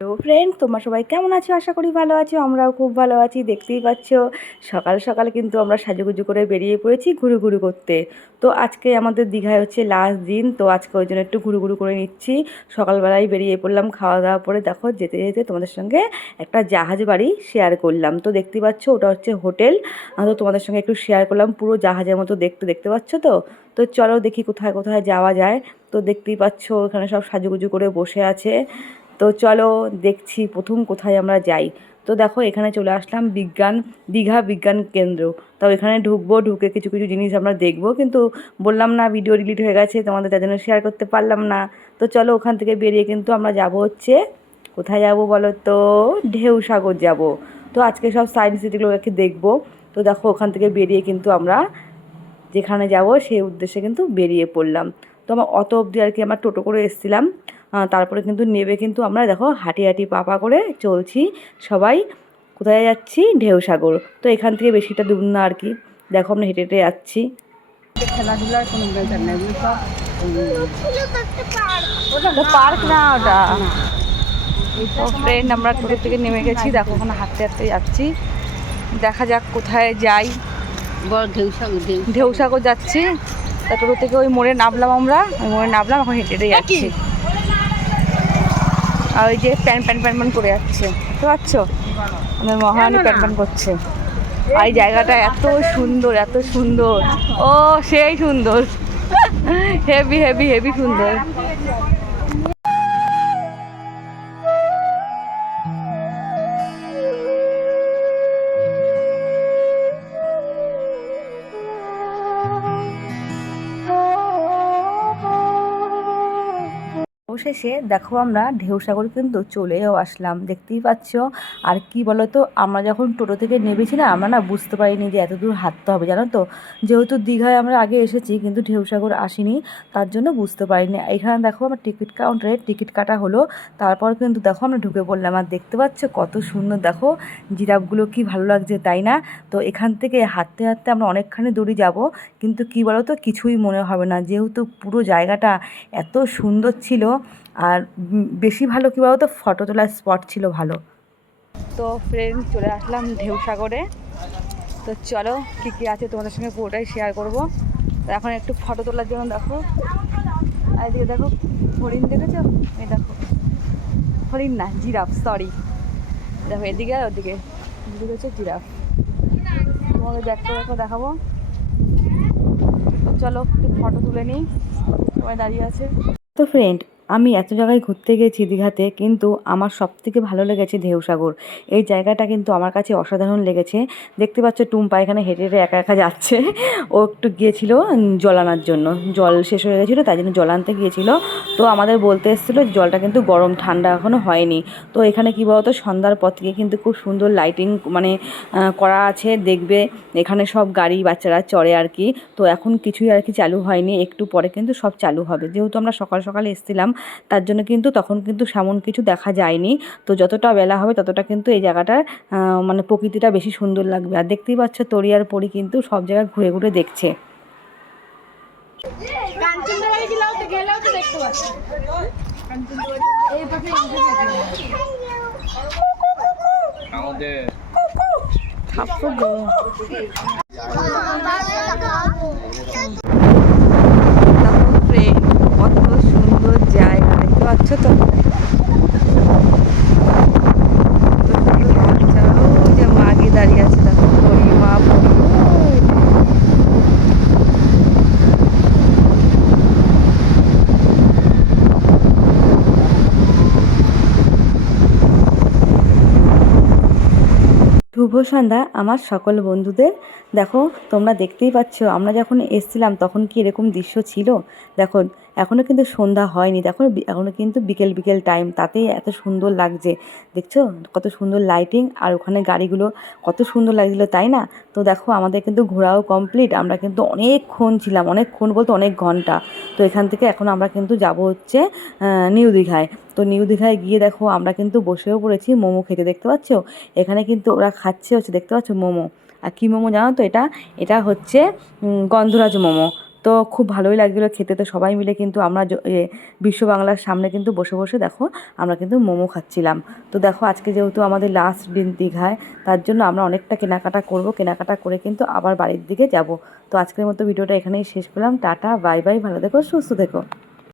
Hello friend তোমরা সবাই কেমন আছো? আশা করি ভালো আছো, আমরাও খুব ভালো আছি, দেখতেই পাচ্ছ। সকাল সকাল কিন্তু আমরা সাজুগুজু করে বেরিয়ে পড়েছি ঘুরু ঘুরু করতে। তো আজকে আমাদের দীঘায় হচ্ছে লাস্ট দিন, তো আজকে ওই জন্য একটু ঘুরু ঘুরু করে নিচ্ছি। সকালবেলায় বেরিয়ে পড়লাম, খাওয়া দাওয়া করে দেখো, যেতে যেতে তোমাদের সঙ্গে একটা জাহাজ বাড়ি শেয়ার করলাম। তো দেখতেই পাচ্ছ, ওটা হচ্ছে হোটেল। তো তোমাদের সঙ্গে একটু শেয়ার করলাম, পুরো জাহাজের মতো দেখতে দেখতে পাচ্ছ তো? তো চলো দেখি কোথায় কোথায় যাওয়া যায়। তো দেখতেই পাচ্ছ, ওখানে সব সাজুগুজু করে বসে আছে। তো চলো দেখছি প্রথম কোথায় আমরা যাই। তো দেখো, এখানে চলে আসলাম বিজ্ঞান, দীঘা বিজ্ঞান কেন্দ্র। তো এখানে ঢুকবো, ঢুকে কিছু কিছু জিনিস আমরা দেখব। কিন্তু বললাম না ভিডিও ডিলিট হয়ে গেছে, তোমাদের তার জন্য শেয়ার করতে পারলাম না। তো চলো ওখান থেকে বেরিয়ে কিন্তু আমরা যাব হচ্ছে, কোথায় যাব বলো তো? ঢেউ সাগর যাব। তো আজকে সব সায়েন্স সিটিগুলোকে দেখব। তো দেখো, ওখান থেকে বেরিয়ে কিন্তু আমরা যেখানে যাব, সেই উদ্দেশ্যে কিন্তু বেরিয়ে পড়লাম। তো আমার অত অবধি আর কি আমরা টোটো করে এসেছিলাম। তারপরে কিন্তু নেবে কিন্তু আমরা দেখো হাঁটি হাঁটি পাপা করে চলছি সবাই। কোথায় যাচ্ছি? ঢেউসাগর। তো এখান থেকে বেশিটা দূর না আর কি। দেখো আমরা হেঁটে হেঁটে যাচ্ছি। খেলাধুলার কোনো ব্যাপার নেই পার্ক না ওটা। তো ফ্রেন্ড আমরা টোটো থেকে নেমে গেছি দেখো ওখানে হাঁটতে হাঁটতে যাচ্ছি। দেখা যাক কোথায় যাই। বড় ঢেউ। ঢেউসাগর যাচ্ছি। তা টোটো থেকে ওই মোড়ে নামলাম আমরা ওই মোড়ে নামলাম এখন হেঁটে হেঁটে যাচ্ছি। আর ওই যে প্যান প্যান প্যান প্যান করে যাচ্ছে বুঝতে পারছ আমাদের মহারানী প্যান প্যান করছে। আর এই জায়গাটা এত সুন্দর এত সুন্দর। ও সেই সুন্দর। হেভি হেভি হেভি সুন্দর। অবশেষে দেখো আমরা ঢেউসাগর কিন্তু চলেও আসলাম। দেখতেই পাচ্ছ? আর কি বলো তো আমরা যখন টোটো থেকে নেমেছি না, আমরা না বুঝতে পারিনি যে এত দূর হাঁটতে হবে, জানো তো? যেহেতু দীঘায় আমরা আগে এসেছি, কিন্তু ঢেউসাগর আসিনি, তার জন্য বুঝতে পারিনি। এখানে দেখো আমার টিকিট কাউন্টারে টিকিট কাটা হলো, তারপর কিন্তু দেখো আমরা ঢুকে পড়লাম। আর দেখতে পাচ্ছ কত সুন্দর, দেখো জিরাফগুলো কি ভালো লাগছে, তাই না? তো এখান থেকে হাঁটতে হাঁটতে আমরা অনেকখানি দূরে যাব, কিন্তু কি বলো তো কিছুই মনে হবে না। যেহেতু পুরো জায়গাটা এত সুন্দর ছিল আর বেশি ভালো কী বলতো? ফটো তোলার স্পট ছিল ভালো। তো ফ্রেন্ড চলে আসলাম ঢেউ সাগরে তো চলো কী কী আছে তোমাদের সঙ্গে পুরোটাই শেয়ার করব। তো এখন একটু ফটো তোলার জন্য দেখো। আর এদিকে দেখো হরিণ দেখেছ? এই দেখো। হরিণ না জিরাফ সরি দেখো এদিকে আর ওদিকে। এদিকে হচ্ছে জিরাফ। তোমাদের ব্যাক করে দেখাবো। চলো একটু ফটো তুলে নিই। সবাই দাঁড়িয়ে আছে। তো ফ্রেন্ড আমি এত জায়গায় ঘুরতে গেছি দীঘাতে, কিন্তু আমার সব থেকে ভালো লেগেছে ঢেউসাগর। এই জায়গাটা কিন্তু আমার কাছে অসাধারণ লেগেছে। দেখতে পাচ্ছ টুম্পা এখানে হেঁটে হেঁটে একা একা যাচ্ছে। ও একটু গিয়েছিল জল আনার জন্য। জল শেষ হয়ে গেছিল, তাই জন্য জল আনতে গিয়েছিল। তো আমাদের বলতে এসেছিল জলটা কিন্তু গরম, ঠান্ডা এখনও হয়নি। তো এখানে কী বলতো, সন্ধ্যার পর থেকে কিন্তু খুব সুন্দর লাইটিং মানে করা আছে, দেখবে। এখানে সব গাড়ি বাচ্চারা চড়ে আর কি। তো এখন কিছুই আর কি চালু হয়নি। একটু পরে কিন্তু সব চালু হবে। যেহেতু আমরা সকাল সকালে এসেছিলাম তার জন্য কিন্তু তখন কিন্তু সেমন কিছু দেখা যায়নি। তো যতটা বেলা হবে ততটা কিন্তু এই জায়গাটার মানে প্রকৃতিটা বেশি সুন্দর লাগবে। আর দেখতেই পাচ্ছ তরিয়ার পরি কিন্তু সব জায়গায় ঘুরে ঘুরে দেখছে গেলেও তো গেলেও তো দেখতে পাচ্ছি এই পাশে থাপ্পড় দেবো। দেখো friend, কত সুন্দর জায়গা দেখতে পাচ্ছ তো কত সুন্দর লাগছে। আর ওই যে মাগি দাঁড়িয়ে আছে দেখো পরি মা পরি ওই যে। শুভ সন্ধ্যা, আমার সকল বন্ধুদের। দেখো, তোমরা দেখতেই পাচ্ছ, আমরা যখন এসছিলাম তখন কি এরকম দৃশ্য ছিল? দেখো এখনও কিন্তু সন্ধ্যা হয়নি। দেখো এখনও কিন্তু বিকেল বিকেল টাইম তাতেই এত সুন্দর লাগছে। দেখছ? কত সুন্দর লাইটিং আর ওখানে গাড়িগুলো কত সুন্দর লাগছিল, তাই না? তো দেখো, আমাদের কিন্তু ঘোরাও কমপ্লিট আমরা কিন্তু অনেকক্ষণ ছিলাম, অনেকক্ষণ বলতে অনেক ঘণ্টা। তো এখান থেকে এখন আমরা কিন্তু যাব হচ্ছে নিউ দীঘায়। তো নিউ দীঘায় গিয়ে দেখো আমরা কিন্তু বসেও পড়েছি, মোমো খেতে দেখতে পাচ্ছ? এখানে কিন্তু ওরা খাচ্ছে হচ্ছে, দেখতে পাচ্ছ মোমো। আর কী মোমো জানো তো এটা? এটা হচ্ছে গন্ধরাজ মোমো। তো খুব ভালোই লাগছিল খেতে, তো সবাই মিলে কিন্তু আমরা বিশ্ব বাংলার সামনে কিন্তু বসে বসে দেখো আমরা কিন্তু মোমো খাচ্ছিলাম। তো দেখো আজকে যেহেতু আমাদের লাস্ট দিন দীঘায়, তার জন্য আমরা অনেকটা কেনাকাটা করব, কেনাকাটা করে কিন্তু আবার বাড়ির দিকে যাব। তো আজকের মতো ভিডিওটা এখানেই শেষ করলাম, টাটা বাই বাই ভালো দেখো সুস্থ থেকো।